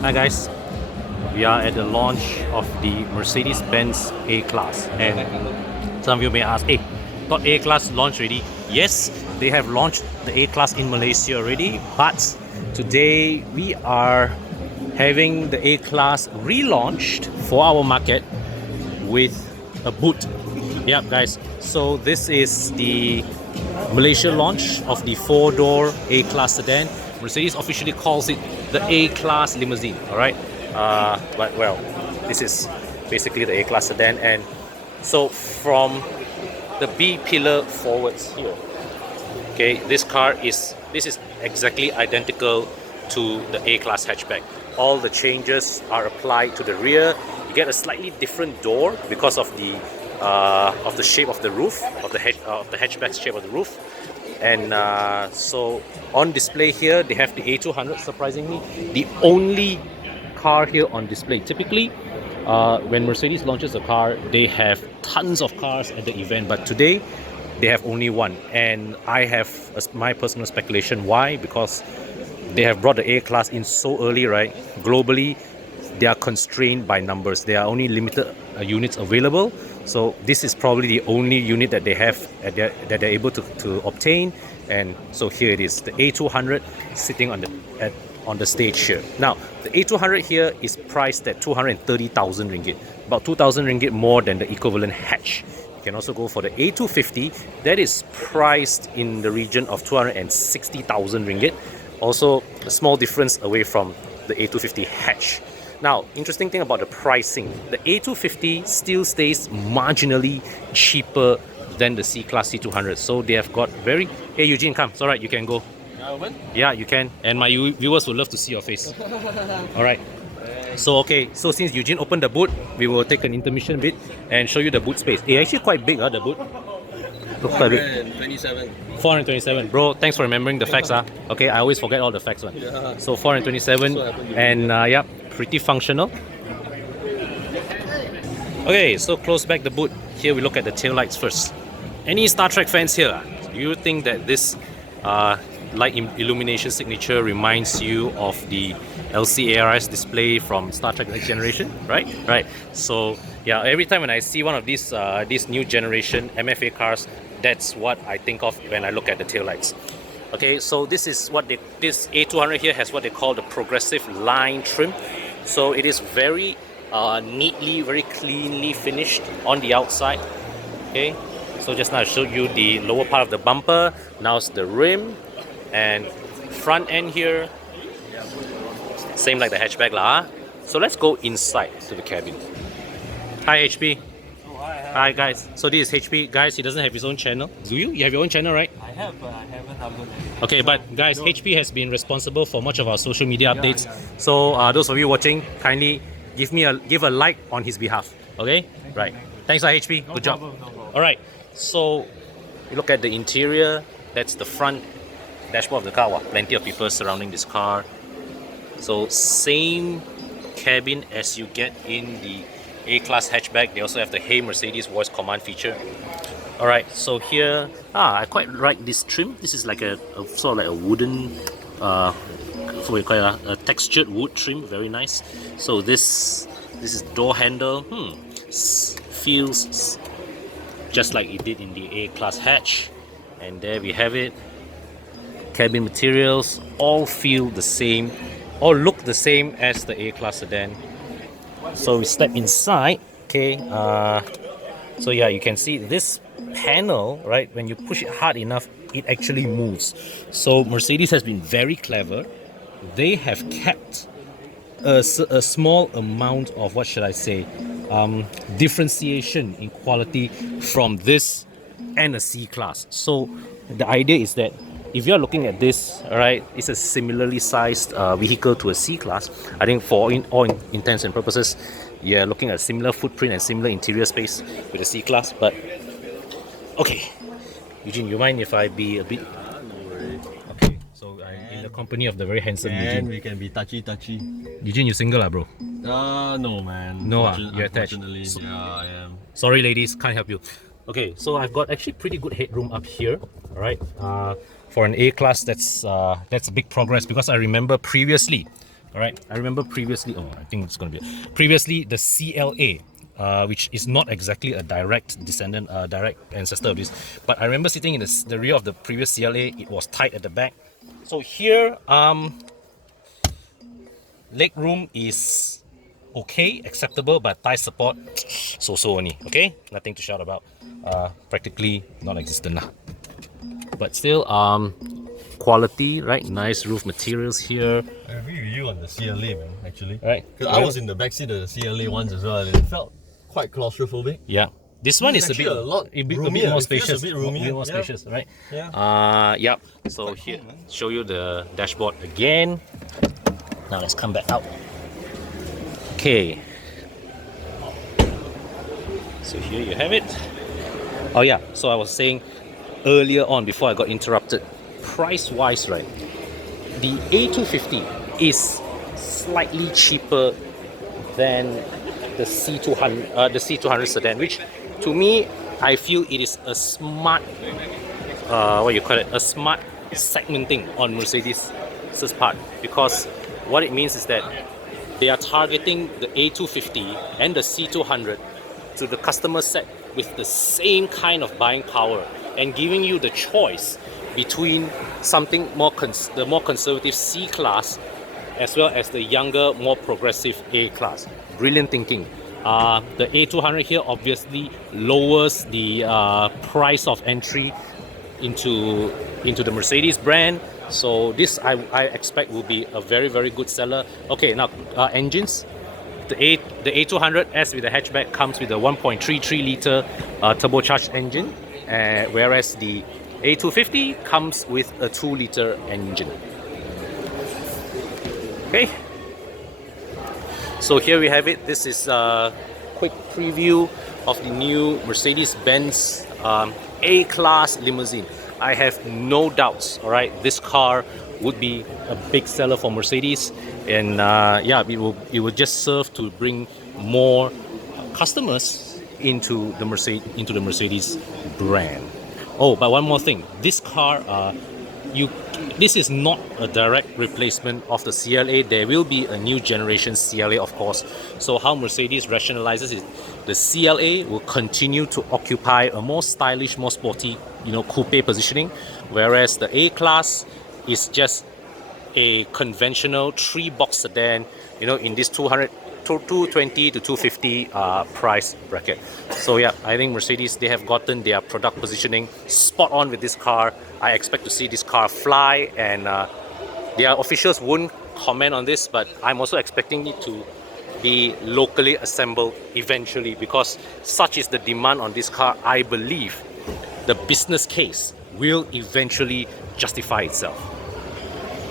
Hi guys, we are at the launch of the Mercedes-Benz A-Class, and some of you may ask, hey, thought A-Class launched already? Yes, they have launched the A-Class in Malaysia already, but today we are having the A-Class relaunched for our market with a boot. Yep guys, so this is the Malaysia launch of the 4-door A-Class sedan. Mercedes officially calls it the A-Class limousine, alright? But well, this is basically the A-Class sedan, and so from the B pillar forwards here, okay, this is exactly identical to the A-Class hatchback. All the changes are applied to the rear. You get a slightly different door because of the shape of the roof, of the hatchback shape of the roof. And so on display here, they have the A200, surprisingly. The only car here on display. Typically, when Mercedes launches a car, they have tons of cars at the event. But today, they have only one. And I have my personal speculation. Why? Because they have brought the A-Class in so early, right? Globally, they are constrained by numbers. There are only limited units available. So this is probably the only unit that they have that they're able to obtain. And so here it is, the A200 sitting on the stage here. Now, the A200 here is priced at 230,000 ringgit, about 2,000 ringgit more than the equivalent hatch. You can also go for the A250, that is priced in the region of 260,000 ringgit. Also, a small difference away from the A250 hatch. Now, interesting thing about the pricing, the A250 still stays marginally cheaper than the C-Class C200. So they have got very... Hey Eugene, come. It's alright, you can go. Yeah, you can. And my viewers would love to see your face. Alright. So, okay. So since Eugene opened the boot, we will take an intermission bit and show you the boot space. It's actually quite big, the boot. Looks quite big. 427. Bro, thanks for remembering the facts. Okay, I always forget all the facts. Yeah. So 427 and yeah, pretty functional. Okay, so close back the boot. Here we look at the tail lights first. Any Star Trek fans here? Do you think that this light illumination signature reminds you of the LCARS display from Star Trek Next Generation? Right. So yeah, every time when I see one of these new generation MFA cars, that's what I think of when I look at the taillights. Okay, so this A200 here has what they call the progressive line trim. So it is very neatly, very cleanly finished on the outside. Okay, so just now I showed you the lower part of the bumper. Now it's the rim and front end here. Same like the hatchback lah. So let's go inside to the cabin. Hi HP. Hi guys. So this is HP. Guys, he doesn't have his own channel. Do you? You have your own channel, right? I have, but I haven't uploaded. Okay, but guys, HP has been responsible for much of our social media updates. So those of you watching, kindly give a like on his behalf. Okay? Right. Thanks HP. Good job. No problem. Alright. So you look at the interior. That's the front dashboard of the car. Wow, plenty of people surrounding this car. So same cabin as you get in the A-Class hatchback. They also have the Hey Mercedes voice command feature. Alright, so here, I quite like this trim. This is like a sort of like a wooden, a textured wood trim, very nice. So this is door handle. Feels just like it did in the A-Class hatch. And there we have it. Cabin materials all feel the same, all look the same as the A-Class sedan. So we step inside. Okay, so yeah, you can see this panel, right? When you push it hard enough, it actually moves. So Mercedes has been very clever. They have kept a small amount of, what should I say, differentiation in quality from this and a C-Class. So the idea is that if you're looking at this, right, it's a similarly sized vehicle to a C-Class. I think for all intents and purposes, you're looking at a similar footprint and similar interior space with a C-Class. But okay, Eugene, you mind if I be a bit? No worries. Okay, so I'm in the company of the very handsome Eugene. We can be touchy. Eugene, you single bro? No man. No, you're attached. Unfortunately, yeah, I am. Sorry ladies, can't help you. Okay, so I've got actually pretty good headroom up here. All right, for an A-Class, that's a big progress, because I remember previously, All right, I remember previously. Oh, I think it's gonna be previously the CLA. Which is not exactly a direct descendant, direct ancestor of this, but I remember sitting in the rear of the previous CLA. It was tight at the back. So here, leg room is okay, acceptable, but thigh support, so only. Okay, nothing to shout about. Practically non-existent lah. But still, quality, right? Nice roof materials here. I agree with you on the CLA, man, actually. Right. Because I was in the backseat of the CLA once as well, and it felt quite claustrophobic. Yeah. This one is a bit, a lot a bit roomier. more It feels spacious. a bit roomier, more yeah. spacious, right? Yeah. Yep. So Quite here, cool, man. show you the dashboard again. Now let's come back out. Okay. So here you have it. Oh yeah. So I was saying earlier on before I got interrupted. Price-wise, right? The A250 is slightly cheaper than the C200 sedan, which to me I feel it is a smart a smart segmenting on Mercedes' part, because what it means is that they are targeting the A250 and the C200 to the customer set with the same kind of buying power and giving you the choice between something the more conservative C-Class as well as the younger, more progressive A-Class. Brilliant thinking. The A200 here obviously lowers the price of entry into the Mercedes brand. So this I expect will be a very, very good seller. Okay, now engines. The A200S with the hatchback comes with a 1.33 liter turbocharged engine, whereas the A250 comes with a 2 liter engine. Okay, so here we have it. This is a quick preview of the new Mercedes-Benz A-Class limousine. I have no doubts, all right, this car would be a big seller for Mercedes, and yeah, it will just serve to bring more customers into the Mercedes brand. Oh, but one more thing, this car, this is not a direct replacement of the CLA. There will be a new generation CLA, of course. So how Mercedes rationalizes it, the CLA will continue to occupy a more stylish, more sporty, coupe positioning, whereas the A-Class is just a conventional 3-box sedan, in this 220 to 250 price bracket. So yeah, I think Mercedes, they have gotten their product positioning spot on with this car. I expect to see this car fly, and their officials wouldn't comment on this, but I'm also expecting it to be locally assembled eventually, because such is the demand on this car. I believe the business case will eventually justify itself.